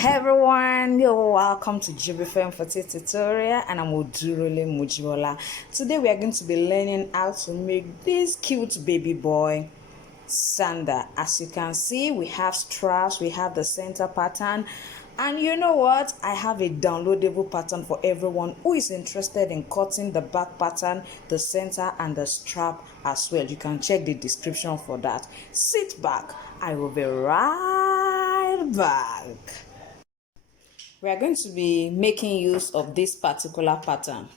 everyone, you're welcome to Jibbyfem Forte tutorial, and I'm Odurole Mujibola. Today we are going to be learning how to make this cute baby boy sandal. As you can see, we have straps, we have the center pattern, and you know what, I have a downloadable pattern for everyone who is interested in cutting the back pattern, the center, and the strap as well. You can check the description for that. Sit back, I will be right back. We are going to be making use of this particular pattern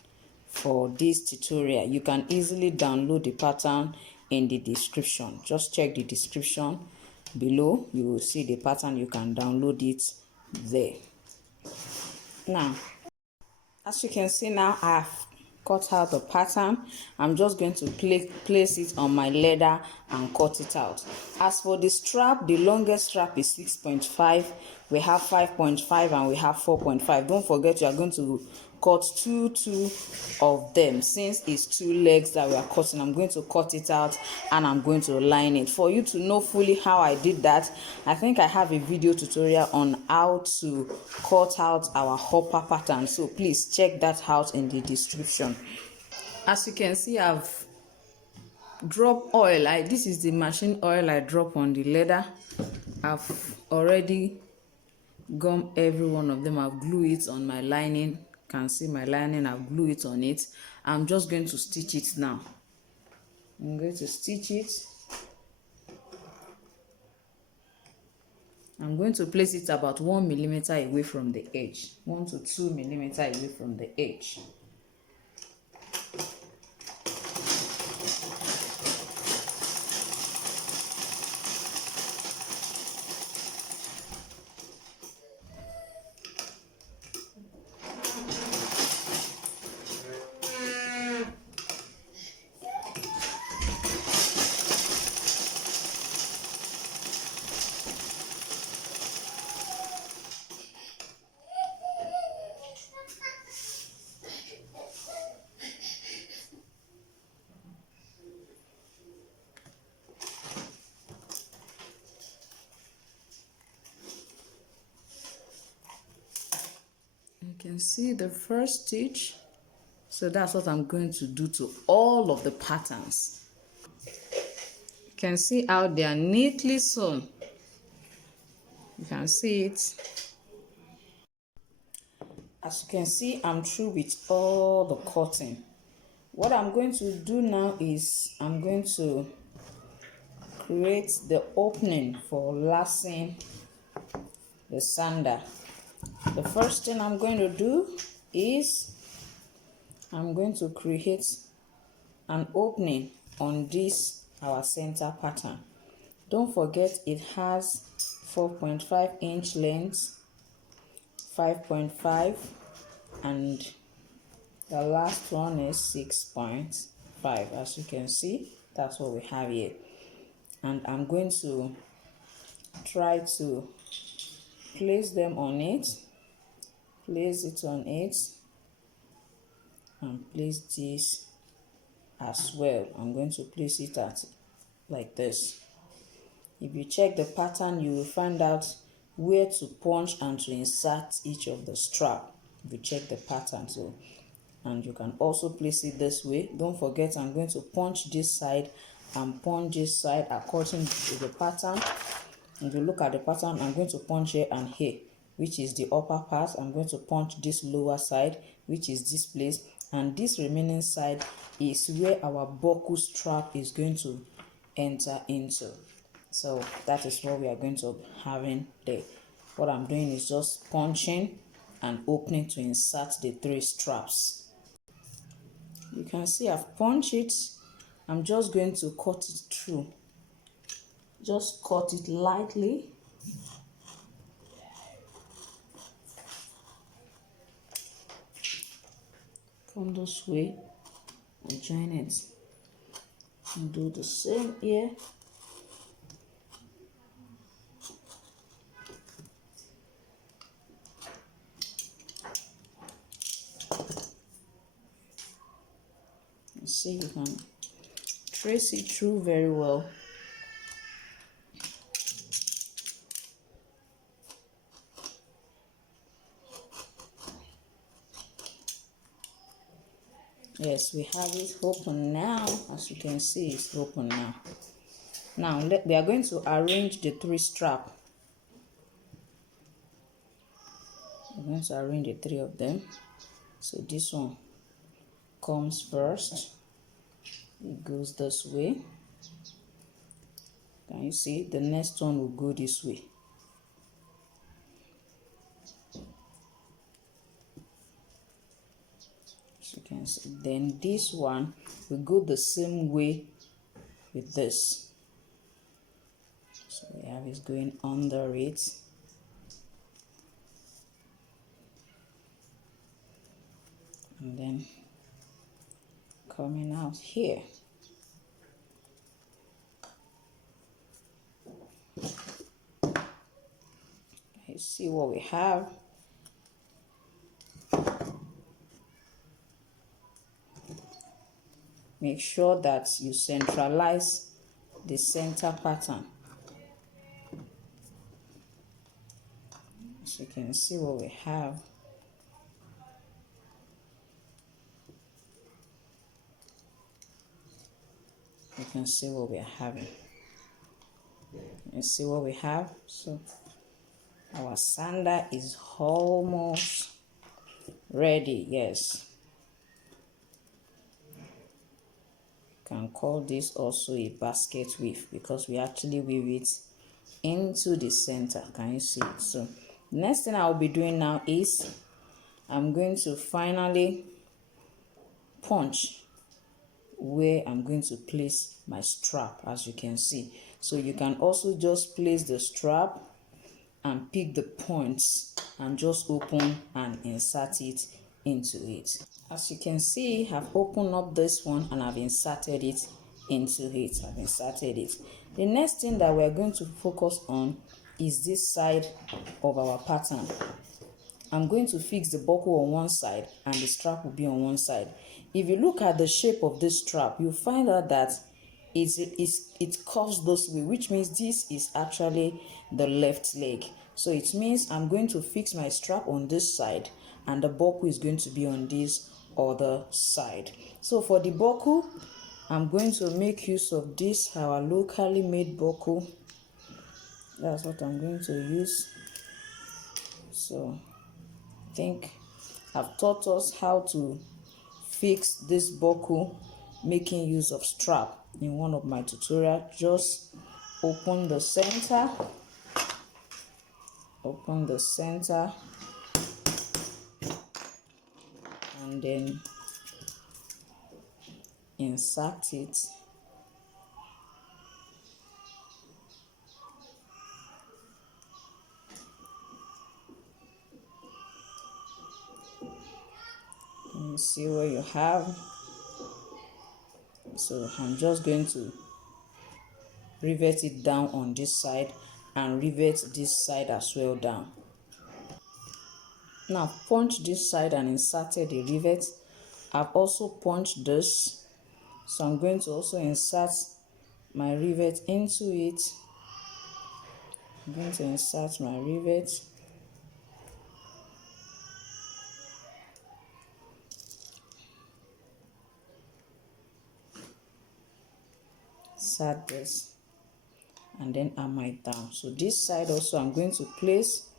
for this tutorial. You can easily download the pattern in the description. Just check the description below. You will see the pattern. You can download it there. Now, as you can see now, I have cut out the pattern. I'm just going to place it on my leather and cut it out. As for the strap, the longest strap is 6.5. We have 5.5 and we have 4.5. Don't forget, you are going to cut two of them. Since it's two legs that we are cutting, I'm going to cut it out and I'm going to line it. For you to know fully how I did that, I think I have a video tutorial on how to cut out our hopper pattern, so please check that out in the description. As you can see, I've dropped oil. This is the machine oil I drop on the leather. I've already gummed every one of them. I've glued it on my lining. You can see my lining, I've glued it on it. I'm just going to stitch it now. I'm going to stitch it. I'm going to place it about 1 millimeter away from the edge, 1 to 2 millimeter away from the edge. You can see the first stitch, so that's what I'm going to do to all of the patterns. You can see how they are neatly sewn. You can see it. As you can see, I'm through with all the cutting. What I'm going to do now is I'm going to create the opening for lacing the sandal. The first thing I'm going to do is I'm going to create an opening on this our center pattern. Don't forget, it has 4.5 inch length, 5.5, and the last one is 6.5. As you can see, that's what we have here. And I'm going to try to place them on it, place it on it, and place this as well. I'm going to place it at like this. If you check the pattern, you will find out where to punch and to insert each of the strap. If you check the pattern, so, and you can also place it this way. Don't forget, I'm going to punch this side and punch this side according to the pattern. If you look at the pattern, I'm going to punch here and here, which is the upper part. I'm going to punch this lower side, which is this place, and this remaining side is where our buckle strap is going to enter into. So that is what we are going to have in there. What I'm doing is just punching and opening to insert the 3 straps. You can see I've punched it. I'm just going to cut it through. Just cut it lightly. Come this way and join it. And do the same here. See, you can trace it through very well. Yes, we have it open now. As you can see, it's open now. Now we are going to arrange the 3 straps. We're going to arrange the 3 of them. So this one comes first. It goes this way. Can you see? The next one will go this way. As you can see. Then this one will go the same way with this. So we have it going under it. And then coming out here. You see what we have. Make sure that you centralize the center pattern. So you can see what we have. You can see what we are having. You see what we have. So our sandal is almost ready. Yes, you can call this also a basket weave because we actually weave it into the center. Can you see it? So next thing I'll be doing now is I'm going to finally punch where I'm going to place my strap, as you can see. So you can also just place the strap and pick the points and just open and insert it into it. As you can see, I've opened up this one and I've inserted it into it. I've inserted it. The next thing that we're going to focus on is this side of our pattern. I'm going to fix the buckle on one side and the strap will be on one side. If you look at the shape of this strap, you'll find out that it curves this way, which means this is actually the left leg. So it means I'm going to fix my strap on this side and the buckle is going to be on this other side. So for the buckle, I'm going to make use of this, our locally made buckle. That's what I'm going to use. So I think I've taught us how to fix this buckle making use of strap in one of my tutorials. Just open the center, and then insert it. You see what you have. So I'm just going to rivet it down on this side and rivet this side as well down. Now punch this side and inserted the rivet. I've also punched this, so I'm going to also insert my rivet into it. I'm going to insert my rivet. Insert this and then hammer it down. So this side also I'm going to place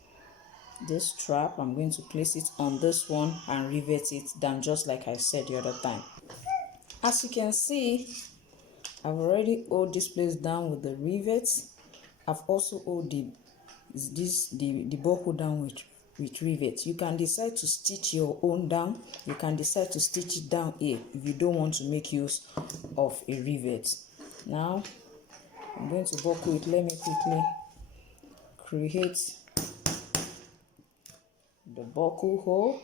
this strap. I'm going to place it on this one and rivet it down just like I said the other time. As you can see, I've already held this place down with the rivets. I've also held the buckle down with rivets. You can decide to stitch your own down. You can decide to stitch it down here if you don't want to make use of a rivet. Now I'm going to buckle it. Let me quickly create the buckle hole.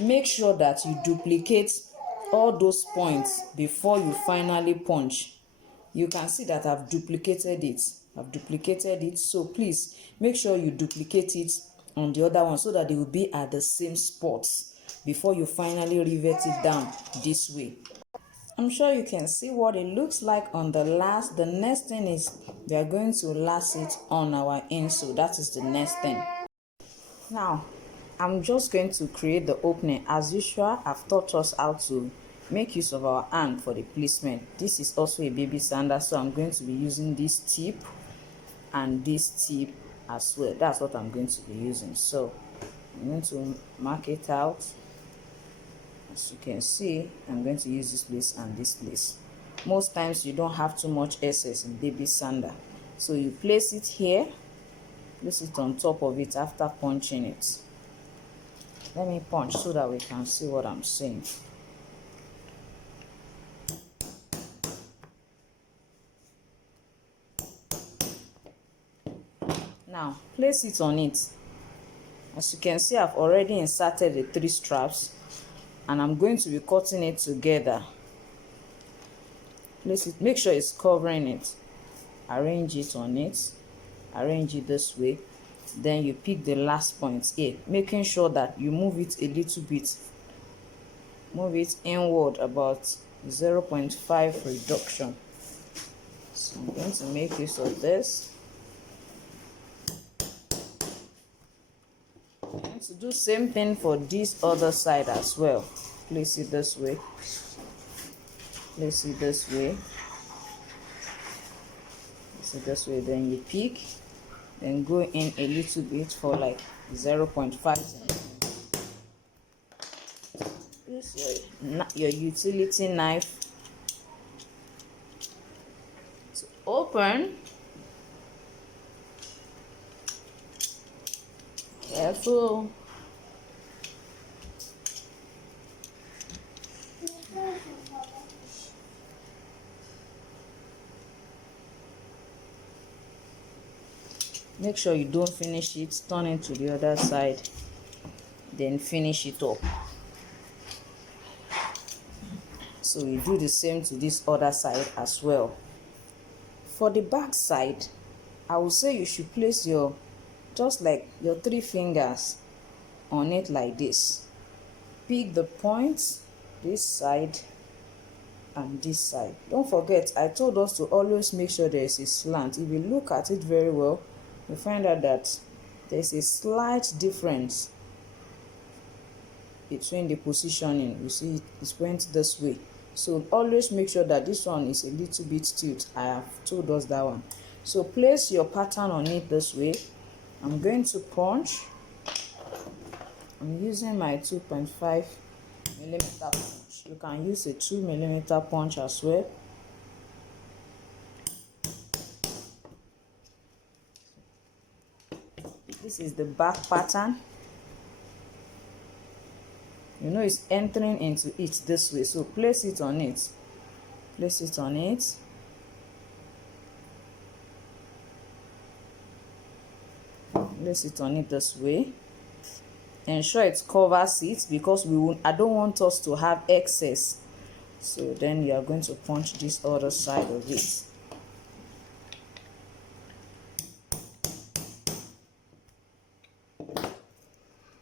Make sure that you duplicate all those points before you finally punch. You can see that I've duplicated it. So please make sure you duplicate it on the other one so that they will be at the same spots before you finally rivet it down this way. I'm sure you can see what it looks like on the last. The next thing is we are going to last it on our insole. That is the next thing. Now I'm just going to create the opening. As usual, I've taught us how to make use of our hand for the placement. This is also a baby sandal, so I'm going to be using this tip and this tip as well. That's what I'm going to be using. So I'm going to mark it out. As you can see, I'm going to use this place and this place. Most times you don't have too much excess in baby sandal, so you place it here, place it on top of it after punching it. Let me punch so that we can see what I'm saying. Now place it on it. As you can see, I've already inserted the 3 straps and I'm going to be cutting it together. Place it, make sure it's covering it. Arrange it on it. Arrange it this way. Then you pick the last point here, making sure that you move it a little bit. Move it inward about 0.5 reduction. So I'm going to make use of this. I'm going to do same thing for this other side as well. Place it this way. Place it this way. Place it this way. Then you pick. Then go in a little bit for like 0.5. Use your utility knife to open. Careful. Make sure you don't finish it, turn it to the other side, then finish it up. So you do the same to this other side as well. For the back side, I would say you should place your, just like your 3 fingers on it like this. Pick the points, this side and this side. Don't forget, I told us to always make sure there is a slant. If you look at it very well, you find out that there's a slight difference between the positioning. You see it went this way, so always make sure that this one is a little bit tilt. I have told us that one. So place your pattern on it this way. I'm going to punch. I'm using my 2.5 millimeter punch. You can use a 2 millimeter punch as well. This is the back pattern. You know it's entering into it this way, so place it on it. Place it on it. Place it on it this way. Ensure it covers it, because I don't want us to have excess. So then you are going to punch this other side of it.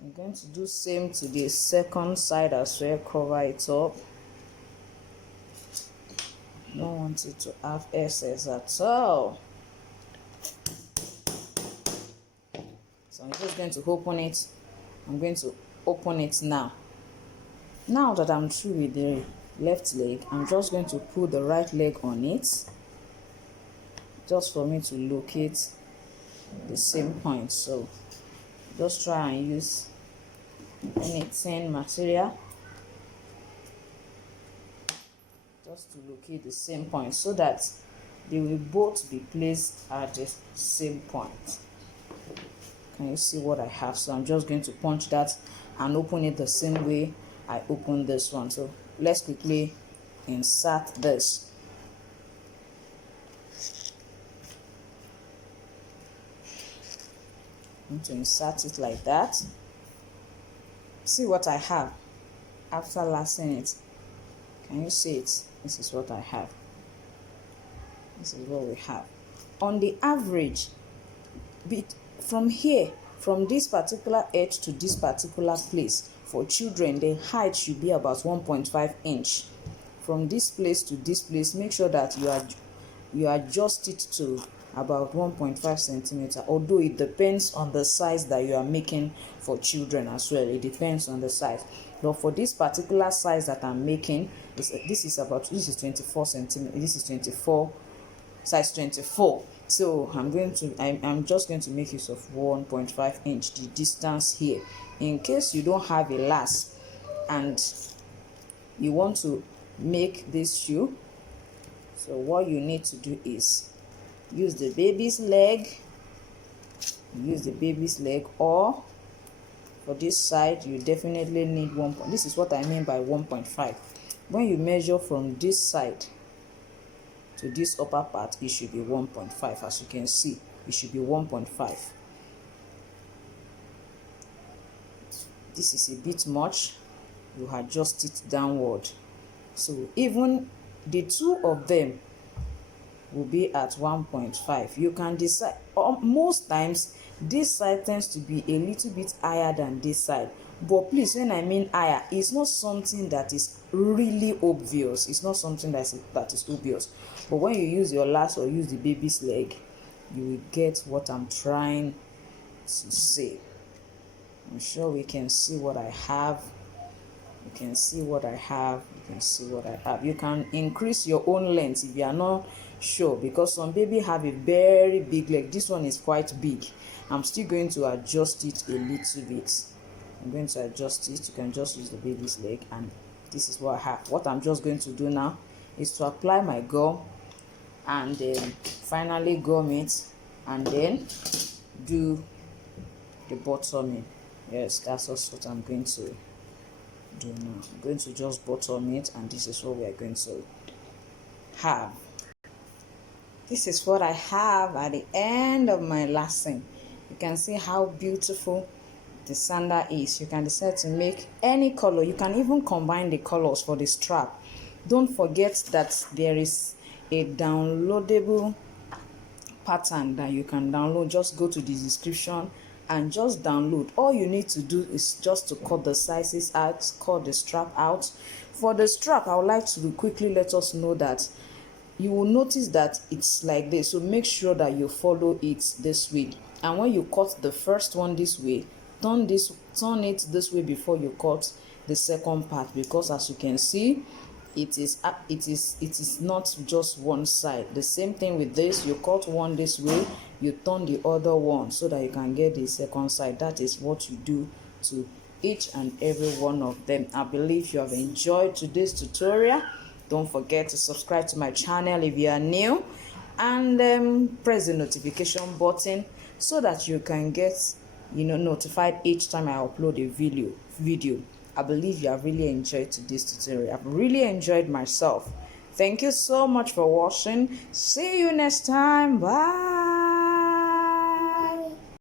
I'm going to do same to the second side as well. Cover it up. Don't want it to have excess at all. So I'm just going to open it. I'm going to open it now. Now that I'm through with the left leg, I'm just going to put the right leg on it, just for me to locate the same point. So just try and use any thin material just to locate the same point, so that they will both be placed at the same point. Can you see what I have? So I'm just going to punch that and open it the same way I opened this one. So let's quickly insert this. I'm going to insert it like that. See what I have after lacing it. Can you see it? This is what I have. This is what we have. On the average, from here, from this particular edge to this particular place, for children, the height should be about 1.5 inch. From this place to this place, make sure that you adjust it to about 1.5 centimeter, although it depends on the size that you are making for children as well. It depends on the size, but for this particular size that I'm making, this is 24 centimeter, this is 24, size 24. So I'm just going to make use of 1.5 inch, the distance here, in case you don't have a lace and you want to make this shoe. So what you need to do is use the baby's leg, or for this side you definitely need this is what I mean by 1.5. When you measure from this side to this upper part, it should be 1.5. As you can see, it should be 1.5. This is a bit much, you adjust it downward. So even the two of them will be at 1.5. You can decide. Most times this side tends to be a little bit higher than this side, but please, when I mean higher, it's not something that is really obvious. It's not something that is obvious, but when you use your lace or use the baby's leg, you will get what I'm trying to say. I'm sure we can see what I have. You can see what I have. You can increase your own length if you are not sure, because some baby have a very big leg. This one is quite big. I'm still going to adjust it a little bit. I'm going to adjust it. You can just use the baby's leg, and this is what I have. What I'm just going to do now is to apply my gum, and then finally gum it, and then do the bottoming. Yes, that's also what I'm going to do now. I'm going to just bottom it, and this is what we are going to have. This is what I have at the end of my lacing. You can see how beautiful the sandal is. You can decide to make any color. You can even combine the colors for the strap. Don't forget that there is a downloadable pattern that you can download. Just go to the description and just download. All you need to do is just to cut the sizes out, cut the strap out. For the strap, I would like to quickly let us know that you will notice that it's like this, so make sure that you follow it this way, and when you cut the first one this way, turn it this way before you cut the second part, because as you can see, it is not just one side. The same thing with this, you cut one this way, you turn the other one so that you can get the second side. That is what you do to each and every one of them. I believe you have enjoyed today's tutorial. Don't forget to subscribe to my channel if you are new, and press the notification button so that you can get notified each time I upload a video. I believe you have really enjoyed today's tutorial. I've really enjoyed myself. Thank you so much for watching. See you next time. Bye.